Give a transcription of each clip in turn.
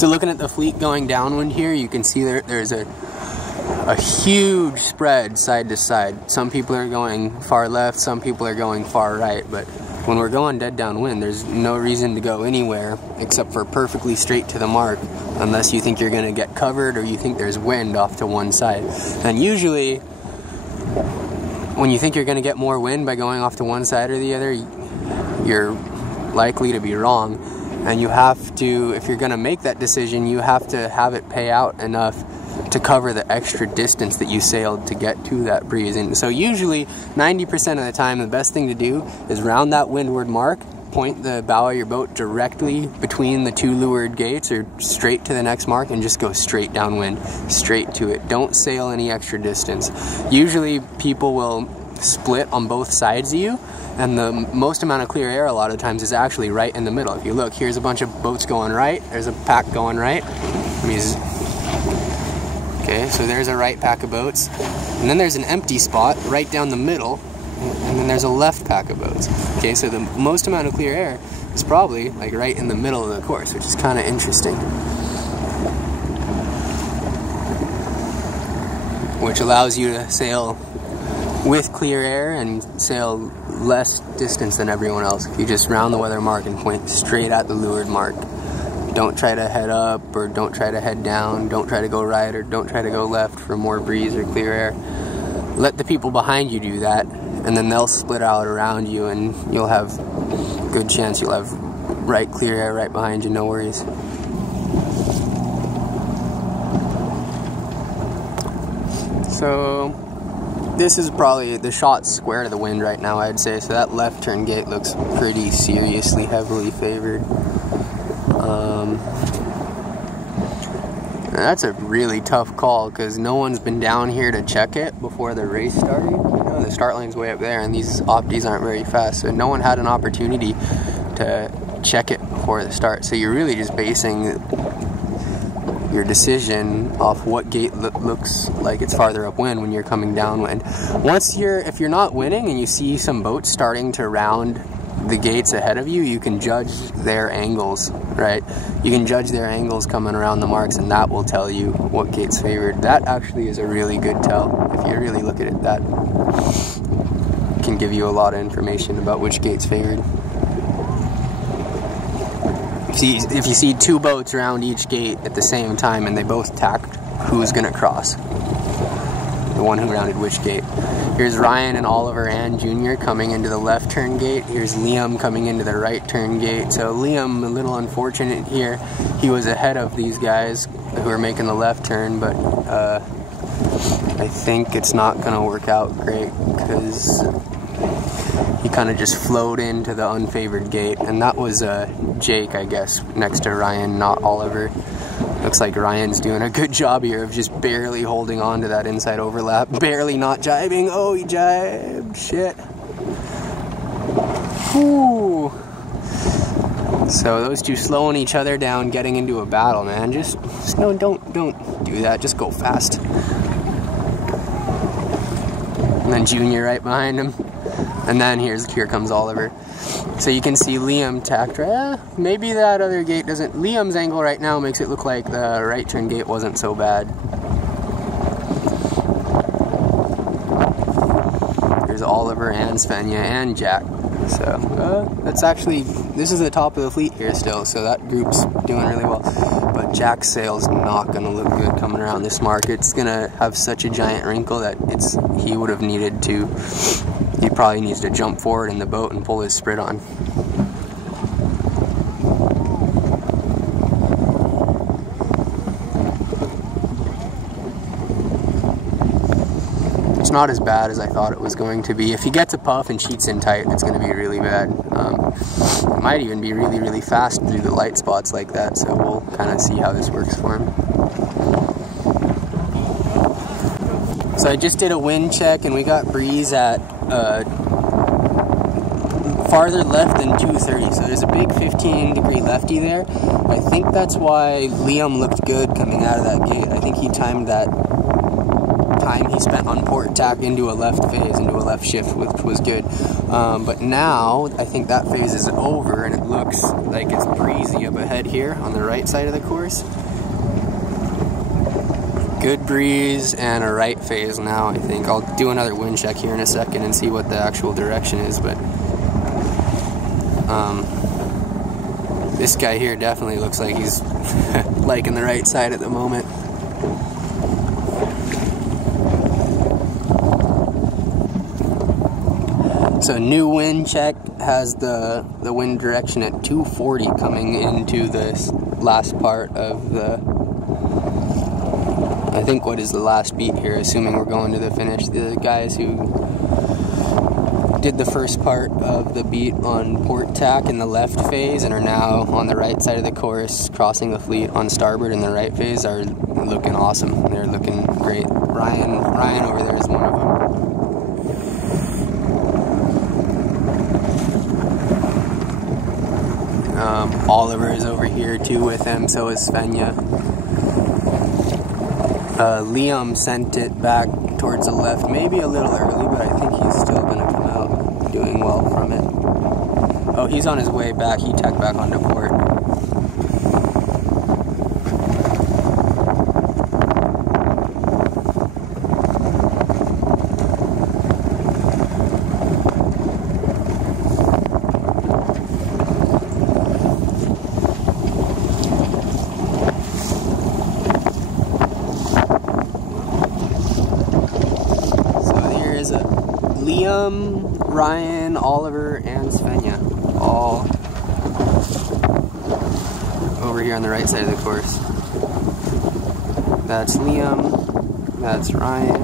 So looking at the fleet going downwind here, you can see there's a huge spread side to side. Some people are going far left, some people are going far right, but when we're going dead downwind, there's no reason to go anywhere except for perfectly straight to the mark, unless you think you're going to get covered or you think there's wind off to one side. And usually, when you think you're going to get more wind by going off to one side or the other, you're likely to be wrong. And you have to, if you're going to make that decision, you have to have it pay out enough to cover the extra distance that you sailed to get to that breeze. And so usually 90% of the time, the best thing to do is round that windward mark, point the bow of your boat directly between the two leeward gates or straight to the next mark, and just go straight downwind, straight to it. Don't sail any extra distance. Usually people will split on both sides of you, and the most amount of clear air a lot of times is actually right in the middle. If you look, here's a bunch of boats going right, there's a pack going right. Okay, so there's a right pack of boats, and then there's an empty spot right down the middle, and then there's a left pack of boats. Okay, so the most amount of clear air is probably like right in the middle of the course, which is kind of interesting. Which allows you to sail with clear air and sail less distance than everyone else. If you just round the weather mark and point straight at the leeward mark. Don't try to head up, or don't try to head down, don't try to go right, or don't try to go left for more breeze or clear air. Let the people behind you do that, and then they'll split out around you, and you'll have a good chance you'll have right clear air right behind you, no worries. So this is probably the shot square to the wind right now, I'd say. So that left turn gate looks pretty seriously heavily favored. That's a really tough call because no one's been down here to check it before the race started. You know, the start line's way up there and these opties aren't very fast, so no one had an opportunity to check it before the start. So you're really just basing your decision off what gate looks like it's farther upwind when you're coming downwind. If you're not winning and you see some boats starting to round the gates ahead of you, you can judge their angles, right? You can judge their angles coming around the marks, and that will tell you what gate's favored. That actually is a really good tell. If you really look at it, that can give you a lot of information about which gate's favored. If you see two boats around each gate at the same time and they both tacked, who's gonna cross? The one who rounded which gate. Here's Ryan and Oliver and Junior coming into the left turn gate. Here's Liam coming into the right turn gate. So Liam, a little unfortunate here. He was ahead of these guys who are making the left turn, but I think it's not gonna work out great because he kind of just flowed into the unfavored gate, and that was Jake, I guess, next to Ryan, not Oliver. Looks like Ryan's doing a good job here of just barely holding on to that inside overlap, barely not jibing. Oh, he jibed, shit. Whew. So those two slowing each other down, getting into a battle, man. Just no, don't do that. Just go fast. And then Junior right behind him. And then here comes Oliver. So you can see Liam tacked right. Maybe that other gate doesn't. Liam's angle right now makes it look like the right turn gate wasn't so bad. There's Oliver and Svenja and Jack. So that's actually, this is the top of the fleet here still, so that group's doing really well. But Jack's sail's not going to look good coming around this mark. It's going to have such a giant wrinkle that he would have needed to. He probably needs to jump forward in the boat and pull his sprit on. It's not as bad as I thought it was going to be. If he gets a puff and sheets in tight, it's going to be really bad. It might even be really, really fast through the light spots like that, so we'll kind of see how this works for him. So I just did a wind check and we got breeze at farther left than 230, so there's a big 15-degree lefty there. I think that's why Liam looked good coming out of that gate. I think he timed time he spent on port tack into a left phase, into a left shift, which was good. But now I think that phase is over, and it looks like it's breezy up ahead here on the right side of the course. Good breeze and a right phase now, I think. I'll do another wind check here in a second and see what the actual direction is, but this guy here definitely looks like he's liking the right side at the moment. So new wind check has the wind direction at 240 coming into this last part of the, I think what is the last beat here, assuming we're going to the finish. The guys who did the first part of the beat on port tack in the left phase and are now on the right side of the course crossing the fleet on starboard in the right phase are looking awesome. They're looking great. Ryan over there is one of them. Oliver is over here too with him, so is Svenja. Liam sent it back towards the left, maybe a little early, but I think he's still going to come out doing well from it. Oh, he's on his way back. He tacked back onto port. Liam, Ryan, Oliver, and Svenja all over here on the right side of the course. That's Liam, that's Ryan,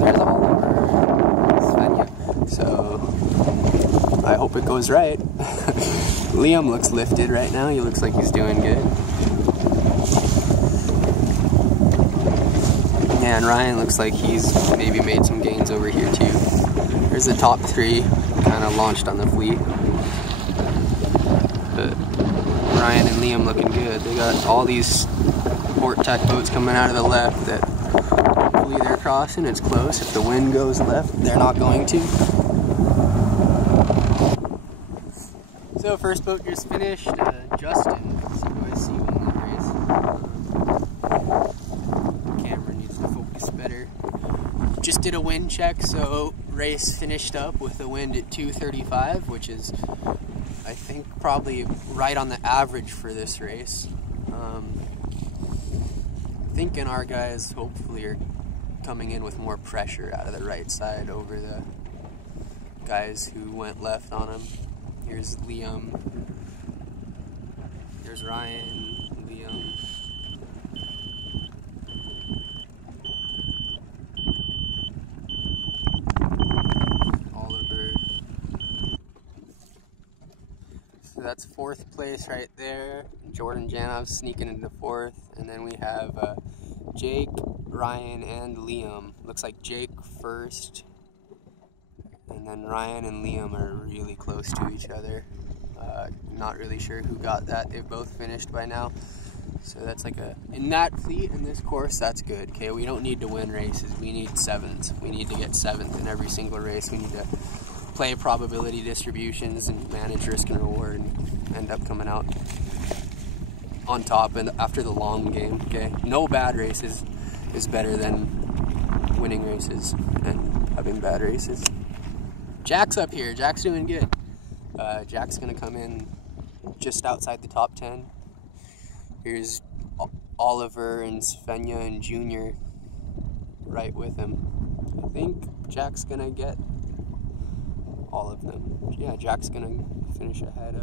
there's Oliver, Svenja. So I hope it goes right. Liam looks lifted right now. He looks like he's doing good. Yeah, and Ryan looks like he's maybe made some gains over here too. There's the top three, kind of launched on the fleet. But Ryan and Liam looking good. They got all these port tack boats coming out of the left that hopefully they're crossing. It's close. If the wind goes left, they're not going to. So first boat just finished, Justin. Let's see who I see in the race. Camera needs to focus better. Just did a wind check, so race finished up with a wind at 235, which is, I think, probably right on the average for this race. Thinking our guys hopefully are coming in with more pressure out of the right side over the guys who went left on them. Here's Liam. Here's Ryan, Liam. That's fourth place right there. Jordan Janov sneaking into fourth, and then we have Jake, Ryan, and Liam. Looks like Jake first, and then Ryan and Liam are really close to each other. Not really sure who got that. They've both finished by now, so that's like in that fleet in this course, that's good. Okay, we don't need to win races. We need sevenths. We need to get seventh in every single race. We need to play probability distributions and manage risk and reward and end up coming out on top and after the long game. Okay, no bad races is better than winning races and having bad races. Jack's up here. Jack's doing good. Jack's gonna come in just outside the top 10. Here's Oliver and Svenja and Junior right with him. I think Jack's gonna get all of them. Yeah, Jack's gonna finish ahead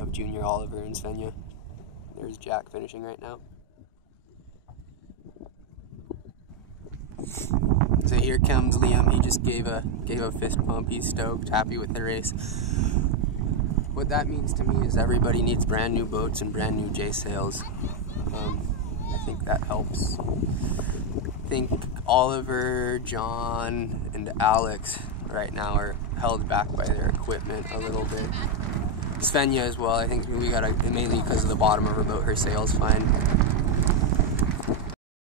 of Junior, Oliver, and Svenja. There's Jack finishing right now. So here comes Liam. He just gave a fist pump. He's stoked, happy with the race. What that means to me is everybody needs brand new boats and brand new J sails. I think that helps. I think Oliver, John, and Alex right now are held back by their equipment a little bit. Svenja as well. I think we gotta, mainly because of the bottom of her boat, her sail's fine.